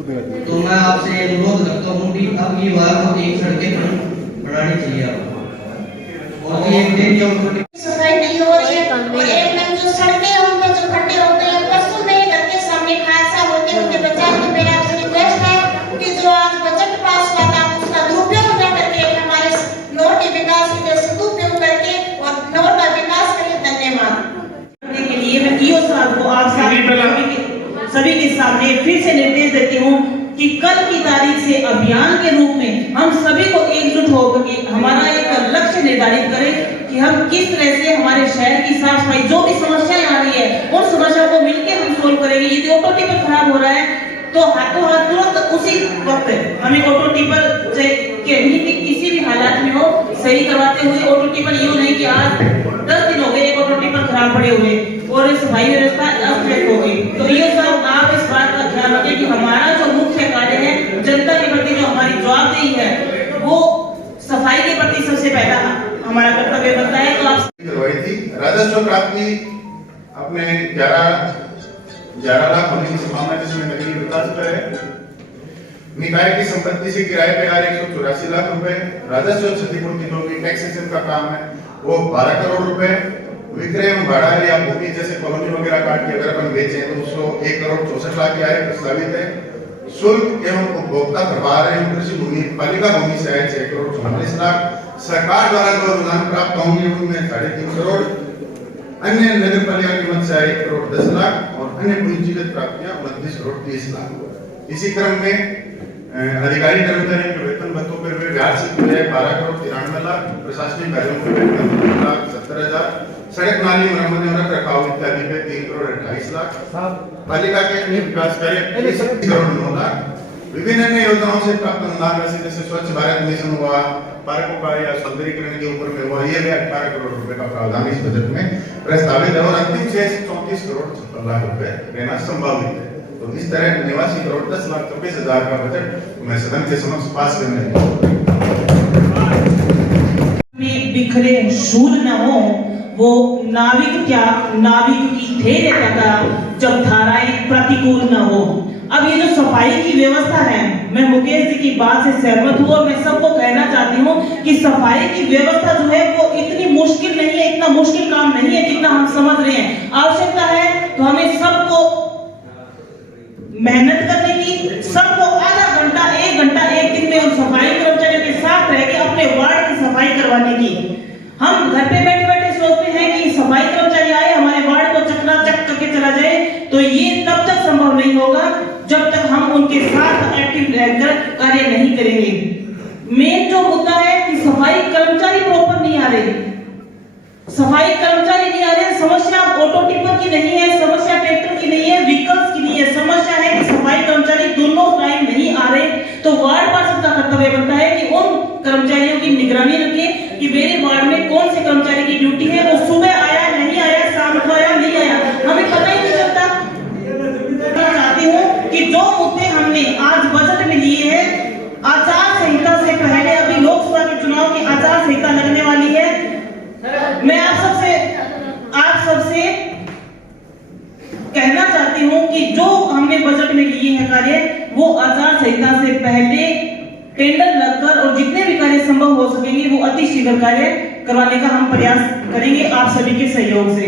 तो मैं आपसे अनुरोध करता हूँ कि अब की बार को एक सड़कें बनानी चाहिए आपको, और एक दिन जो सफाई नहीं हो रही है, और एक नंबर जो सड़कें हैं उन पर जो खड्डे होते हैं, परसों मेरे घर के सामने हादसा होते उनके बचाव में मेरा आपसे रिक्वेस्ट है कि जो आज बजट पास हुआ था उसका दुरुपयोग न करके हमारे नौर के विकास के सदुपयोग करके और नौर का विकास करें। धन्यवाद। के लिए मैं ईओ साहब को आप सभी के सामने फिर से निर्देश देती हूँ कि कल की तारीख से अभियान के रूप में हम सभी को एकजुट होकर के हमारा एक लक्ष्य निर्धारित करें कि हम किस तरह से हमारे शहर की साफ सफाई जो भी समस्याएं आ रही है उन समस्याओं को मिलकर हम सोल्व करेंगे। यदि ऑटो टिपर खराब हो रहा है तो हाथों हाथ तुरंत उसी वक्त हमें ऑटो टिपर कहीं भी किसी भी हालात में हो सही करवाते हुए ऑटो टिपर यूं नहीं कि आज 10 दिन हो गए एक ऑटो टिपर खराब पड़े हुए और सफाई व्यवस्था अस्त व्यस्त हो गई। तो ये सब आप इस बात का ध्यान रखें कि हमारा जो मुख्य कार्य है जनता के प्रति जो हमारी जवाबदेही है वो सफाई के प्रति सबसे पहला हमारा कर्तव्य बनता है। तो आप राजस्व प्राप्ति अपने 11 लाख होने की संभावना जिसमें नगरीय विकास पर है। निकाय की संपत्ति से किराए पे आ रहे 184 लाख रुपए। राजस्व क्षतिपूर्ति जो भी टैक्सेशन का काम है वो 12 करोड़ रुपए। विक्रय एवं भाड़ा या भूमि जैसे कॉलोनी वगैरह काट के अगर अपन बेचें तो उसको 1 करोड़ 64 लाख की आय प्रस्तावित है। शुल्क एवं उपभोक्ता प्रभार एवं कृषि भूमि पालिका भूमि से आय 6 करोड़ 44 लाख। सरकार द्वारा जो अनुदान प्राप्त होंगे उनमें 3.5 करोड़। अन्य नगर पालिका की मद से आय 1 करोड़ 10 लाख और अन्य पूंजीगत प्राप्तियां 29 करोड़ 30 लाख। इसी क्रम में अधिकारी कर्मचारियों के वेतन भत्तों पर ब्याज से 12 करोड़ 93 लाख। प्रशासनिक कार्यों पर वेतन 2,70,000। सड़क नाली मरम्मत एवं रखरखाव इत्यादि पे 3 करोड़ 28 लाख। पालिका के अन्य विकास कार्य 30 करोड़ 9 लाख। विभिन्न अन्य योजनाओं से प्राप्त अनुदान राशि जैसे स्वच्छ भारत मिशन हुआ, पार्कों का या सौंदर्यीकरण के ऊपर में हुआ, ये भी 18 करोड़ रुपए का प्रावधान इस बजट में प्रस्तावित है और अंतिम शेष 34 करोड़ 56 लाख रुपए रहना संभावित है। तो इस तरह 89 करोड़ 10,26,000 का बजट मैं सदन के समक्ष पास करने बिखरे शूल न हो वो नाविक क्या नाविक की धैर्यता का जब धाराएं प्रतिकूल न हो। अब ये जो सफाई की व्यवस्था है मैं मुकेश जी की बात से सहमत हूँ और मैं सबको कहना चाहती हूँ कि सफाई की व्यवस्था जो है वो इतनी मुश्किल नहीं है, इतना मुश्किल काम नहीं है जितना हम समझ रहे हैं। आवश्यकता है तो हमें सबको मेहनत करने की, सबको आधा घंटा 1 घंटा एक दिन में उन सफाई कर्मचारियों के साथ रह के अपने वार्ड की सफाई करवाने की। हम घर पे बैठे बैठे सोचते हैं कि सफाई कर्मचारी आए हमारे वार्ड को चकनाचक करके चला जाए, तो ये तब तक संभव नहीं होगा जब तक हम उनके साथ एक्टिव रहकर कार्य नहीं करेंगे। मेन जो मुद्दा है कि सफाई कर्मचारी प्रॉपर नहीं आ रहे, सफाई कर्मचारी नहीं आ रहे। समस्या ऑटो टिपर की नहीं है, समस्या ट्रैक्टर की नहीं है, व्हीकल्स की नहीं है, समस्या है कि सफाई कर्मचारी दोनों टाइम नहीं आ रहे। तो वार्ड पार्षद का कर्तव्य बनता है कि उन कर्मचारियों की निगरानी रखें कि मेरे वार्ड में कौन से कर्मचारी की ड्यूटी है, वो सुबह आया नहीं आया, शाम को आया नहीं आया, हमें पता ही नहीं चलता। मैं चाहती हूँ कि जो मुद्दे हमने आज बजट में लिए हैं, आचार संहिता से पहले अभी लोकसभा के चुनाव की आचार संहिता लगने वाली है। मैं आप सबसे कहना चाहती हूँ कि जो हमने बजट में लिए हैं कार्य वो आचार संहिता से पहले टेंडर लगकर और जितने भी कार्य संभव हो सकेंगे वो अति शीघ्र कार्य करवाने का हम प्रयास करेंगे आप सभी के सहयोग से।